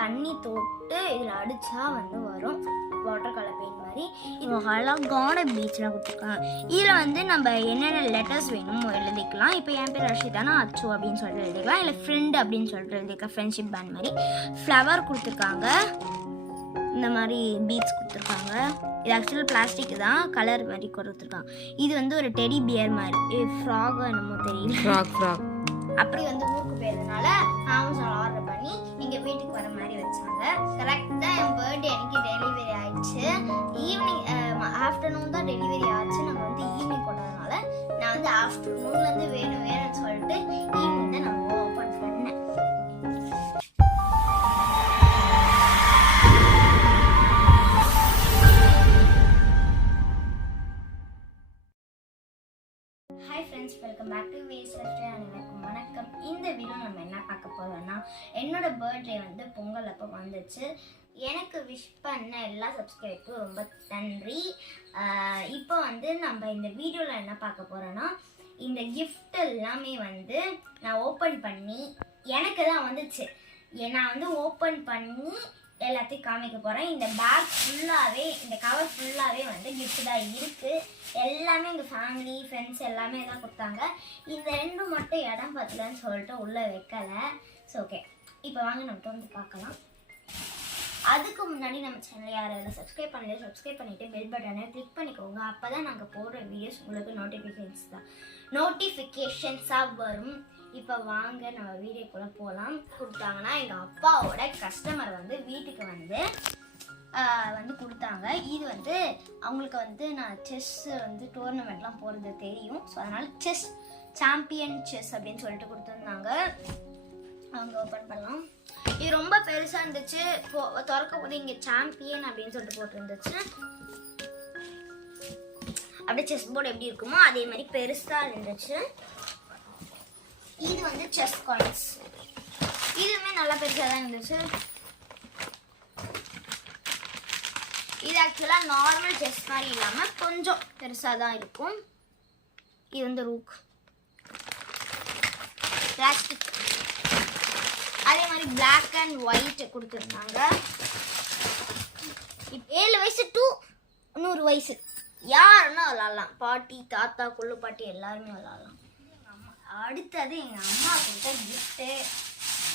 தண்ணி தொட்டு இதில் அடித்தா வந்து வரும் வாட்டர் கலர் பெயிண்ட் மாதிரி. இது அழகான பீச்சில் கொடுத்துருக்காங்க. இதில் வந்து நம்ம என்னென்ன லெட்டர்ஸ் வேணுமோ எழுதிக்கலாம். இப்போ என் பேர் ரஷிதானா அச்சு அப்படின்னு சொல்லிட்டு எழுதிக்கலாம், இல்லை ஃப்ரெண்டு அப்படின்னு சொல்லிட்டு எழுதிக்கலாம். ஃப்ரெண்ட்ஷிப் பேண்ட் மாதிரி ஃப்ளவர் கொடுத்துருக்காங்க, இந்த மாதிரி பீட்ஸ் கொடுத்துருக்காங்க. இது ஆக்சுவலாக பிளாஸ்டிக் தான், கலர் மாதிரி கொடுத்துருக்காங்க. இது வந்து ஒரு டெடி பியர் மாதிரி, ஃப்ராகோ என்னமோ தெரியல, ஃப்ராக் அப்படி வந்து ஊருக்கு போயிருந்தனால அமேசான் ஆர்டர் பண்ணி எங்கள் வீட்டுக்கு வர மாதிரி வச்சாங்க. கரெக்டாக என் பர்த்டே அன்னைக்கு டெலிவரி ஆயிடுச்சு. ஈவினிங் ஆஃப்டர்நூன் தான் டெலிவரி ஆச்சு. நம்ம வந்து ஈவினிங் கொண்டதுனால நான் வந்து ஆஃப்டர்நூன்லேருந்து வேணும்னு சொல்லிட்டு ஈவினிங் தான் நான் ஓப்பன் பண்ணேன். Hi friends, welcome back to Vay's lifestyle. அனைவருக்கும் வணக்கம். இந்த வீடியோ நம்ம என்ன பார்க்க போகிறோம்னா, என்னோட பர்த்டே வந்து பொங்கல் அப்போ வந்துச்சு. எனக்கு விஷ் பண்ண எல்லா சப்ஸ்கிரைபருக்கும் ரொம்ப நன்றி. இப்போ வந்து நம்ம இந்த வீடியோவில் என்ன பார்க்க போகிறோன்னா, இந்த கிஃப்ட் எல்லாமே வந்து நான் ஓப்பன் பண்ணி எனக்கு தான் வந்துச்சு. நான் வந்து ஓப்பன் பண்ணி எல்லாத்தையும் காமிக்க போகிறேன். இந்த பேக் ஃபுல்லாகவே, இந்த கவர் ஃபுல்லாகவே வந்து கிஃப்ட் தான் இருக்குது. எல்லாமே எங்கள் ஃபேமிலி ஃப்ரெண்ட்ஸ் எல்லாமே தான் கொடுத்தாங்க. இந்த ரெண்டும் மட்டும் இடம் பத்தலன்னு சொல்லிட்டு உள்ளே வைக்கலை. ஸோ ஓகே, இப்போ வாங்க நம்ம வந்து பார்க்கலாம். அதுக்கு முன்னாடி நம்ம சேனல் யாராவது சப்ஸ்கிரைப் பண்ணல, சப்ஸ்கிரைப் பண்ணிவிட்டு பெல் பட்டனை கிளிக் பண்ணிக்கோங்க. அப்போ தான் நாங்கள் போடுற வீடியோஸ் உங்களுக்கு நோட்டிஃபிகேஷன்ஸாக வரும். இப்போ வாங்க நம்ம வீடியோக்குள்ளே போகலாம். கொடுத்தாங்கன்னா எங்கள் அப்பாவோட கஸ்டமர் வந்து வீட்டுக்கு வந்து கொடுத்தாங்க. இது வந்து அவங்களுக்கு வந்து நான் செஸ் வந்து டோர்னமெண்ட்லாம் போகிறது தெரியும். ஸோ அதனால் செஸ் சாம்பியன் செஸ் அப்படின்னு சொல்லிட்டு கொடுத்துருந்தாங்க. அவங்க ஓப்பன் பண்ணலாம். இது ரொம்ப பெருசாக இருந்துச்சு. திறக்க போது இங்கே சாம்பியன் அப்படின்னு சொல்லிட்டு போட்டுருந்துச்சு. அப்படியே செஸ் போர்டு எப்படி இருக்குமோ அதே மாதிரி பெருசாக இருந்துச்சு. இது வந்து செஸ் காயின்ஸ், இதுவுமே நல்லா பெருசாக தான் இருந்துச்சு. இது ஆக்சுவலாக நார்மல் செஸ் மாதிரி இல்லாமல் கொஞ்சம் பெருசாக தான் இருக்கும். இது வந்து ரூக் பிளாஸ்டிக், அதே மாதிரி பிளாக் அண்ட் ஒயிட் கொடுத்துருந்தாங்க. இப்போ 7 வயசு டு 100 வயசு யாருன்னா விளாட்லாம். பாட்டி தாத்தா கொள்ளு பாட்டி எல்லாருமே விளாட்லாம். அடுத்தது எங்கள் அம்மா கொடுத்த கிஃப்ட்டு.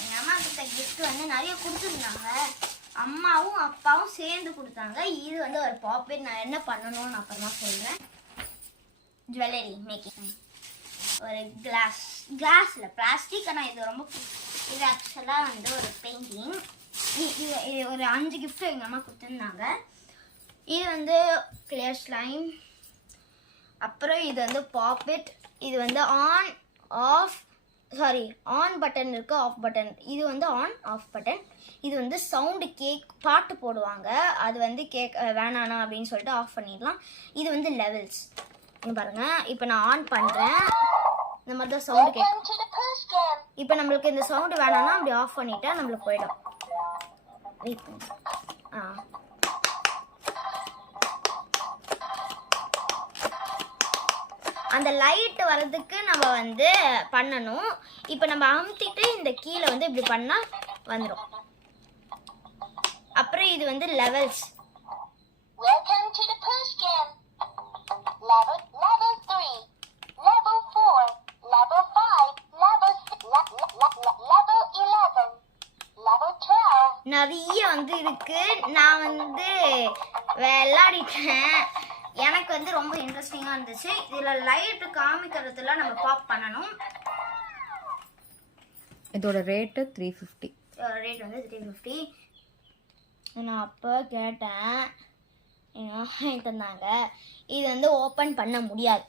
எங்கள் அம்மா கொடுத்த கிஃப்ட் வந்து நிறைய கொடுத்துருந்தாங்க. அம்மாவும் அப்பாவும் சேர்ந்து கொடுத்தாங்க. இது வந்து ஒரு பாப்பெட். நான் என்ன பண்ணணும்னு அப்புறமா சொல்கிறேன். ஜுவல்லரி மேக்கிங், ஒரு கிளாஸில் பிளாஸ்டிக். ஆனால் இது ரொம்ப, இது ஆக்சுவலாக வந்து ஒரு பெயிண்டிங். இது ஒரு 5 கிஃப்ட்டு எங்கள் அம்மா கொடுத்துருந்தாங்க. இது வந்து கிளியர் ஸ்லைம். அப்புறம் இது வந்து பாப்பெட். இது வந்து ஆன் பட்டன் இருக்குது, ஆஃப் பட்டன். இது வந்து ஆன் ஆஃப் பட்டன். இது வந்து சவுண்டு பாட்டு போடுவாங்க, அது வந்து வேணானா அப்படின்னு சொல்லிட்டு ஆஃப் பண்ணிடலாம். இது வந்து லெவல்ஸ். பாருங்கள், இப்போ நான் ஆன் பண்ணுறேன், இந்த மாதிரி தான் சவுண்டு கேட்கும். இப்போ நம்மளுக்கு இந்த சவுண்டு வேணான்னா அப்படி ஆஃப் பண்ணிட்டா நம்மளுக்கு போயிடும். அந்த லைட் வர்றதுக்கு நம்ம வந்து பண்ணணும். இப்போ நம்ம அமுத்திட்டு இந்த கீழே வந்து இப்படி பண்ணால் வந்துடும். அப்புறம் இது வந்து லெவல்ஸ். நிறைய வந்து இருக்கு. நான் வந்து விளையாடிட்டேன். எனக்கு வந்து ரொம்ப இன்ட்ரெஸ்டிங்காக இருந்துச்சு. இதில் லைட்டு காமிக்கிறதுல நம்ம பாப் பண்ணணும். இதோட ரேட்டு 350. ரேட் வந்து 350. நான் அப்போ கேட்டேன், எங்கள் தந்தாங்க. இது வந்து ஓப்பன் பண்ண முடியாது.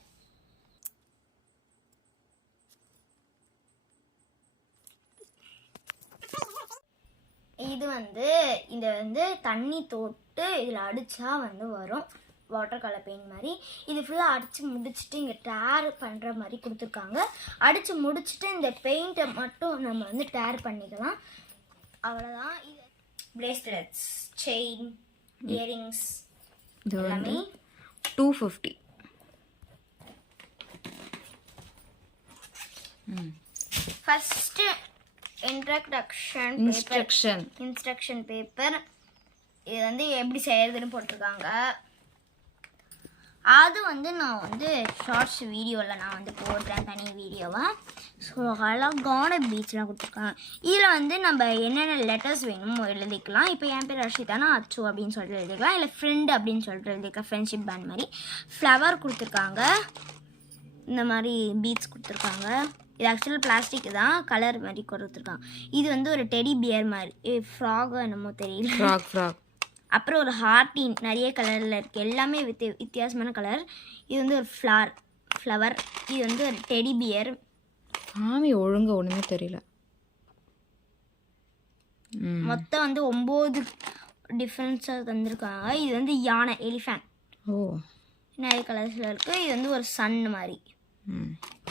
இது வந்து இந்த வந்து தண்ணி தொட்டு இதில் அடித்தா வந்து வரும் வாட்டர் கலர் பெயிண்ட் மாதிரி. இது ஃபுல்லாக அடித்து முடிச்சுட்டு இங்கே டேர் பண்ணுற மாதிரி கொடுத்துருக்காங்க. அடித்து முடிச்சுட்டு இந்த பெயிண்ட்டை மட்டும் நம்ம வந்து டேர் பண்ணிக்கலாம், அவ்வளோதான். இது பிரேஸ்லெட்ஸ், செயின், இயரிங்ஸ் எல்லாமே 250. First instruction paper. இது வந்து எப்படி செய்யறதுன்னு போட்டிருக்காங்க. அது வந்து நான் வந்து ஷார்ட்ஸ் வீடியோவில் நான் வந்து போடுறேன், தனி வீடியோவாக. ஸோ அழகான பீச்லாம் கொடுத்துருக்காங்க. இதில் வந்து நம்ம என்னென்ன லெட்டர்ஸ் வேணுமோ எழுதிக்கலாம். இப்போ என் பேர் ரஷிதானா அச்சு அப்படின்னு சொல்லிட்டு எழுதிக்கலாம், இல்லை ஃப்ரெண்டு அப்படின்னு சொல்லிட்டு எழுதிக்கலாம். ஃப்ரெண்ட்ஷிப் பேண்ட் மாதிரி ஃப்ளவர் கொடுத்துருக்காங்க. இந்த மாதிரி பீட்ஸ் கொடுத்துருக்காங்க. இது ஆக்சுவலாக பிளாஸ்டிக் தான், கலர் மாதிரி கொடுத்துருக்காங்க. இது வந்து ஒரு டெடி பியர் மாதிரி, ஃப்ராகோ என்னமோ தெரியல. ஃப்ராக். அப்புறம் ஒரு ஹார்ட்டின் நிறைய கலரில் இருக்குது, எல்லாமே வித்தியாசமான கலர். இது வந்து ஒரு ஃப்ளவர். இது வந்து ஒரு டெடி பியர். சாமி ஒழுங்கா ஒன்றுமே தெரியல. மொத்தம் வந்து 9 டிஃப்ரென்ஸாக தந்திருக்காங்க. இது வந்து யானை, எலிஃபேண்ட். நிறைய கலர்ஸில் இருக்குது. இது வந்து ஒரு சன் மாதிரி.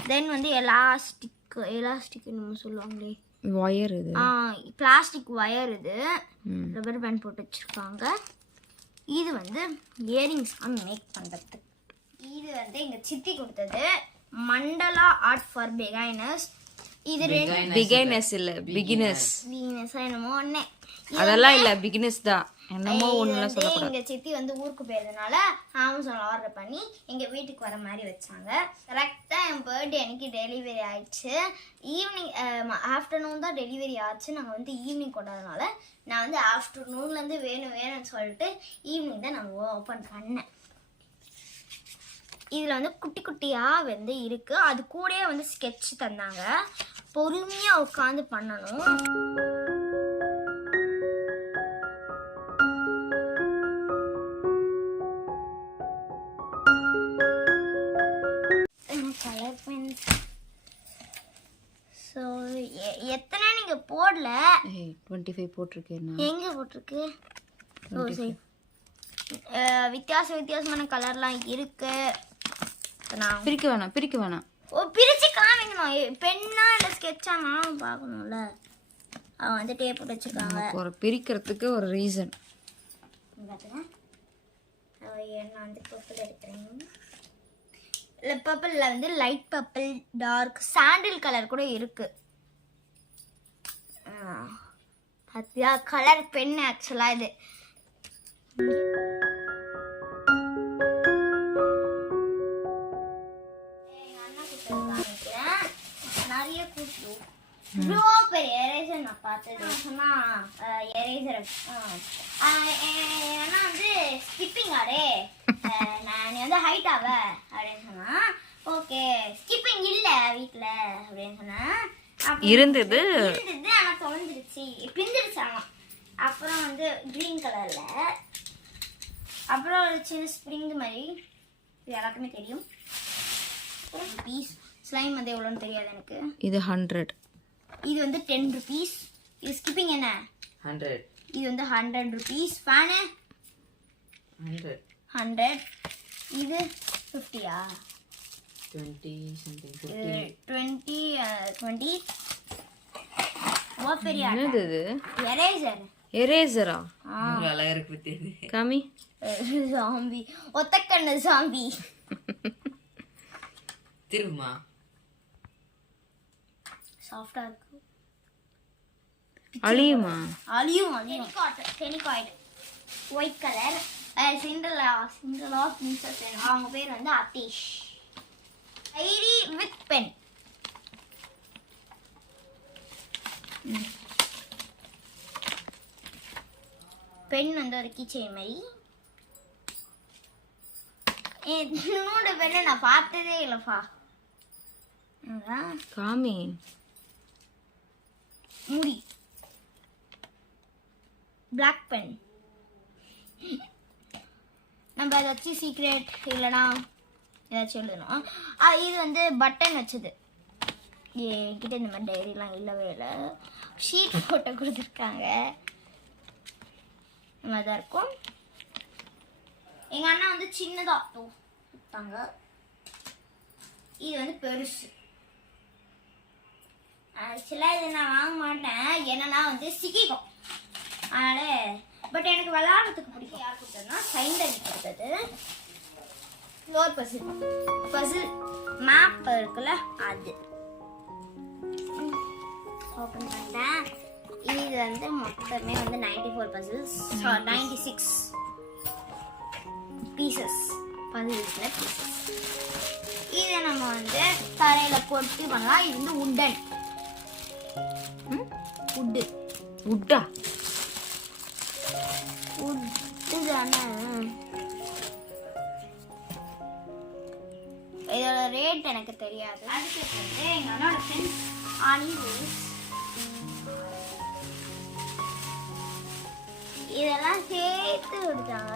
தென் வந்து எலாஸ்டிக் நம்ம சொல்லுவாங்களே ஒயர், இது பிளாஸ்டிக் ஒயர். இது ரப்பர் பேண்ட் போட்டு வச்சுருக்காங்க. இது வந்து இயரிங்ஸ் மேக் பண்ணுறது. இது வந்து எங்கள் சித்தி கொடுத்தது, மண்டலா ஆர்ட் ஃபார் பிகைனர்ஸ். இது பிகைனர்ஸ் இல்ல, பிகினர்ஸ் என்னமோ ஒண்ணே. அதெல்லாம் இல்ல, பிகினர்ஸ் தான். என்னமோ ஒண்ணுலாம் சொல்லக்கூடாது. எங்க சித்தி வந்து ஊருக்கு போயிருந்தனால அமேசான் ஆர்டர் பண்ணி எங்க வீட்டுக்கு வர மாதிரி வச்சாங்க. கரெக்டா என் பர்த்டே அன்னைக்கு டெலிவரி ஆயிடுச்சு. ஈவினிங் ஆஃப்டர்நூன் தான் டெலிவரி ஆச்சு. நாங்கள் வந்து ஈவினிங் கொண்டாதனால நான் வந்து ஆஃப்டர்நூன்லேருந்து வேணும்னு சொல்லிட்டு ஈவினிங் தான் நான் ஓப்பன் பண்ணேன். இதில் வந்து குட்டி குட்டியாக வந்து இருக்குது. அது கூடயே வந்து ஸ்கெட்ச் தந்தாங்க. பொறுமையாக உட்காந்து பண்ணணும். Colour Benz. ஸோ எத்தனை நீங்கள் போடல? 25 போட்டிருக்கேன். எங்கே போட்டிருக்கு? ஓ சரி, வித்தியாசமான கலர்லாம் இருக்கு. பிரிக்க வேணாம். ஓ பிரிச்சு காமிக்கணும். பென்னா இல்லை ஸ்கெட்சா நானும் பார்க்கணும்ல. அவன் வந்து டேப் போட்டு வச்சிருக்காங்க. ஒரு பிரிக்கிறதுக்கு ஒரு ரீசன். நான் வந்து பர்பிள் எடுக்கிறேன். இல்லை பர்பிளில் வந்து light purple, dark sandal colour கூட இருக்கு. பார்த்தியா கலர் பென் ஆக்சுவலாக இது. நிறைய கூட்டு இவ்வளோ பெரிய எரேசர் நான் பார்த்தது சொன்னா எரேசர். ஏன்னா வந்து ஸ்கிப்பிங் ஆடே நான் வந்து ஹைட் ஆவ அப்படின்னு சொன்னா, ஓகே ஸ்கிப்பிங் இல்லை வீட்டில் அப்படின்னு சொன்னேன். இருந்தது ஆனால் தொலைஞ்சிருச்சு, பிரிஞ்சிருச்சு. ஆமாம். அப்புறம் வந்து க்ரீன் கலரில், அப்புறம் ஒரு சின்ன ஸ்ப்ரிங் மாதிரி, இது எல்லாருக்குமே தெரியும். பீஸ் ஸ்லைம் வந்து எவ்வளோன்னு தெரியாது எனக்கு. இது 100. இது வந்து 10 rupees. இது ஸ்கிப்பிங் என்ன 100. இது வந்து 100 rupees. ஃபேனு 100. இது 50யா? 20 something. 20. ஓ பெரிய என்னது இது? எரேசரா? அழகா இருக்கு பத்தியது. காமி. Zombie, ஒத்தக்கண்ணு zombie. திருமா சாஃப்டா இருக்கு. அழியுமா? அழியும். டெனிகாய்டு ஒயிட் கலர். Cinderella princess. அவங்க பேர் வந்து அத்தீஷ். Diary with pen. பென் வந்து ஒரு கீச்செயின் மாதிரி. என்னோட பெண்ணை நான் பார்த்ததே இல்லைப்பா. காமி. முடி. Black pen. நம்ம ஏதாச்சும் சீக்ரெட் இல்லைனா ஏதாச்சும் எழுதணும். இது வந்து பட்டன் வச்சது. என்கிட்ட இந்த மாதிரி டைரிலாம் இல்லவே இல்லை. ஷீட் போட்டு கொடுத்துருக்காங்க. இந்த மாதிரி தான் இருக்கும். எங்கள் அண்ணா வந்து சின்னதாக கொடுத்தாங்க. இது வந்து பெருசு. ஆக்சுவலாக இதை நான் வாங்க மாட்டேன், என்னன்னா வந்து சிக்கிக்கும். அதனால் பட் எனக்கு விளையாடுறதுக்கு பிடிக்கும். யார் கொடுத்ததுன்னா சைந்தவி கொடுத்தது. ஃப்ளோர் பசில் மேப் இருக்குல்ல அது. ஓப்பன் பண்ணிட்டேன். இது வந்து மொத்தமே வந்து 94 பசில்ஸ் 96 பீசஸ் பசில்ஸ்ல பீசஸ். இதை நம்ம வந்து தரையில போட்டு பண்ணலாம். இது வந்து உட்டன் உட்டா உட்டு தானே. இதோட ரேட் எனக்கு தெரியாது. அதுக்கு வந்து எங்க அண்ணோட ஃப்ரெண்ட்ஸ் அனிருத் இதெல்லாம் சேர்த்து கொடுத்தாங்க.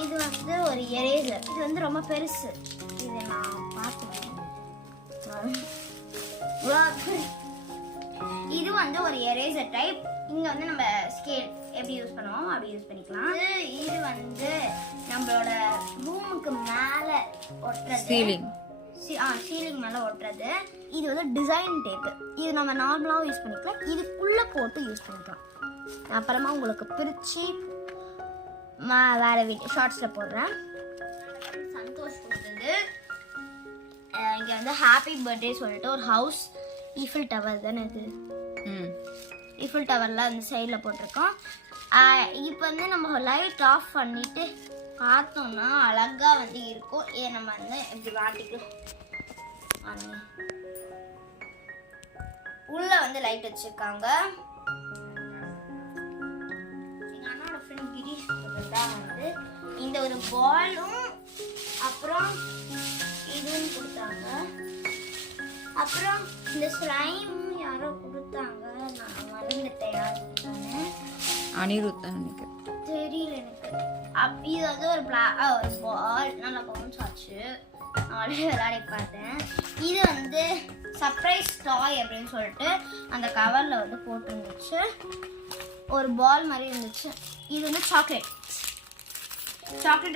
இது வந்து ஒரு எரேசர். இது வந்து ரொம்ப பெருசு. இதை நான் பார்த்துக்கிறேன். இது வந்து ஒரு எரேசர் டைப். இங்க வந்து நம்ம ஸ்கேல் எப்படி யூஸ் பண்ணுவோம் அப்படி யூஸ் பண்ணிக்கலாம். இது வந்து நம்மளோட ரூமுக்கு மேல ஒட்டுறது. சீலிங் மேல ஒட்டுறது. இது வந்து டிசைன் டேப். இது நம்ம நார்மலாகவும் யூஸ் பண்ணிக்கலாம். இதுக்குள்ள போட்டு யூஸ் பண்ணிக்கலாம். அப்புறமா உங்களுக்கு பிரிச்சு வேற வீடியோ ஷார்ட்ஸ்ல போடுறேன். சந்தோஷ் கொடுத்தது. இங்க வந்து ஹாப்பி பர்த்டே சொல்லிட்டு ஒரு ஹவுஸ் ஈஃபில் டவர் தானே இது. ஈஃபில் டவர்ல அந்த சைடில் போட்டிருக்கோம். இப்போ வந்து நம்ம லைட் ஆஃப் பண்ணிட்டு பார்த்தோம்னா அழகா வந்து இருக்கும். இதை நம்ம வந்து இப்படி வாட்டிக்கலாம். உள்ள வந்து லைட் வச்சிருக்காங்க. எங்க அண்ணோட ஃப்ரெண்ட் கிரீஷ் தான் வந்து இந்த ஒரு பாலும் அப்புறம் இதுவும் கொடுத்தாங்க. அப்புறம் இந்த ஸ்லைம் யாரோ கொடுத்தாங்க. நான் மறந்துட்டேன் யார் கொடுத்தாங்க. அனிருத் நினைக்கிறேன். தெரியல எனக்கு. இது வந்து ஒரு பால் நல்லா பவுன்ஸ் ஆச்சு. நான் விளையாடி பார்த்தேன். இது வந்து சர்ப்ரைஸ் டாய் அப்படின்னு சொல்லிட்டு அந்த கவரில் வந்து போட்டுருந்துச்சு. ஒரு பால் மாதிரி இருந்துச்சு. இது வந்து சாக்லேட்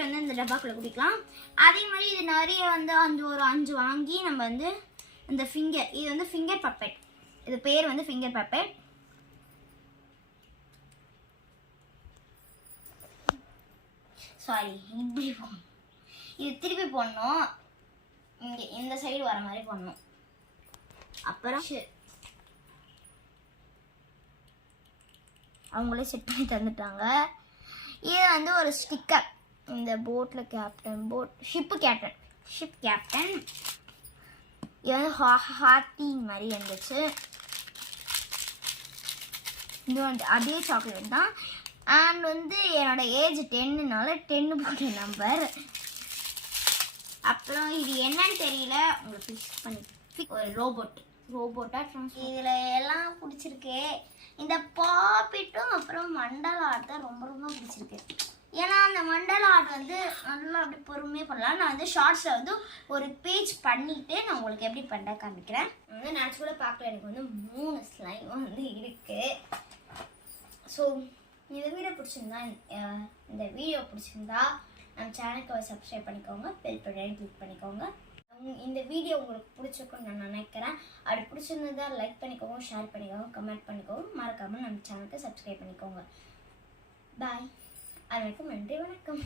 வந்து இந்த டப்பாக்குள்ள குடிக்கலாம். அதே மாதிரி இது நிறைய வந்து ஒரு 5 வாங்கி நம்ம வந்து இந்த ஃபிங்கர், இது வந்து ஃபிங்கர் பப்பெட். இது பேர் வந்து ஃபிங்கர் பப்பெட். சாரி, இப்படி போடணும். இது திருப்பி போடணும். இங்கே இந்த சைடு வர மாதிரி போடணும். அப்புறம் அவங்களே செட் பண்ணி தந்துட்டாங்க. இது வந்து ஒரு ஸ்டிக்கர். இந்த போட்டில் கேப்டன், ஷிப் கேப்டன். இது வந்து ஹார்ட்டி மாதிரி இருந்துச்சு. இது வந்து அதே சாக்லேட் தான். அண்ட் வந்து என்னோட ஏஜ் 10னால 10 போட்ட நம்பர். அப்புறம் இது என்னன்னு தெரியல, உங்களுக்கு ஃபிக்ஸ் பண்ணி ஒரு ரோபோட்டா இதில் எல்லாம் பிடிச்சிருக்கு. இந்த பாப்பிட்டும் அப்புறம் மண்டல ஆர்ட் தான் ரொம்ப ரொம்ப பிடிச்சிருக்கு. ஏன்னா அந்த மண்டல ஆர்ட் வந்து நல்லா அப்படி பொறுமையாக பண்ணலாம். நான் வந்து ஷார்ட்ஸில் வந்து ஒரு பேஜ் பண்ணிவிட்டு நான் உங்களுக்கு எப்படி பண்ண காமிக்கிறேன். வந்து நேச்சுரலாக பார்க்கல எனக்கு வந்து 3 ஸ்லைம் வந்து இருக்குது. ஸோ இந்த வீடியோ பிடிச்சிருந்தா நம்ம சேனலுக்கு சப்ஸ்கிரைப் பண்ணிக்கோங்க. பெல் பட்டனை கிளிக் பண்ணிக்கோங்க. இந்த வீடியோ உங்களுக்கு பிடிச்சிருக்குன்னு நான் நினைக்கிறேன். அப்படி பிடிச்சிருந்ததா லைக் பண்ணிக்கோங்க, ஷேர் பண்ணிக்கோங்க, கமெண்ட் பண்ணிக்கோங்க. மறக்காமல் நம்ம சேனலுக்கு சப்ஸ்கிரைப் பண்ணிக்கோங்க. பாய். அனைவருக்கும் நன்றி, வணக்கம்.